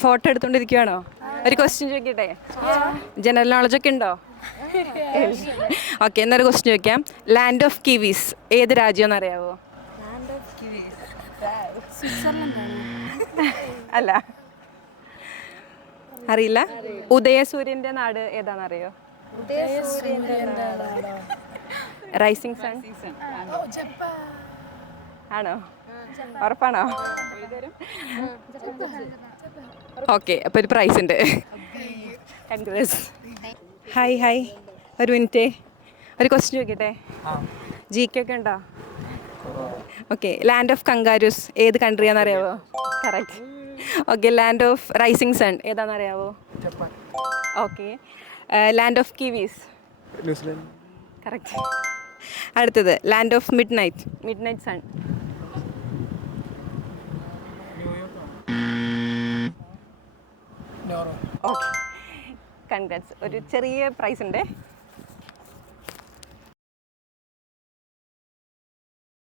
Photo എടുത്തോണ്ടിരിക്കുവാണോ? ഒരു question ചോദിക്കട്ടെ? General knowledge ഒക്കെ ഉണ്ടോ? ഓക്കെ, എന്നൊരു ക്വസ്റ്റ്യൻ ചോദിക്കാം. ലാൻഡ് ഓഫ് കിവീസ് ഏത് രാജ്യം എന്നറിയാവോ? അല്ല, അറിയില്ല. ഉദയസൂര്യന്റെ നാട് ഏതാണെന്നറിയോ? റൈസിംഗ് സൺ ആണോ? ഉറപ്പാണോ? ഓക്കെ, അപ്പോൾ ഒരു പ്രൈസ് ഉണ്ട്. കൺഗ്രാറ്റ്സ്. ഹായ് ഹായ്, ഒരു മിനിറ്റ്, ഒരു ക്വസ്റ്റ്യൻ ചോദിക്കട്ടെ? GK ഒക്കെ ഉണ്ടോ? ഓക്കെ, ലാൻഡ് ഓഫ് കങ്കാരൂസ് ഏത് കൺട്രിയാണെന്നറിയാവോ? Correct. Okay, land of rising sun ഏതാണെന്നറിയാവോ? Okay, land of kiwis? Correct. അടുത്തത് land of midnight sun? Okay, congrats. ഒരു ചെറിയ പ്രൈസ് ഉണ്ട്.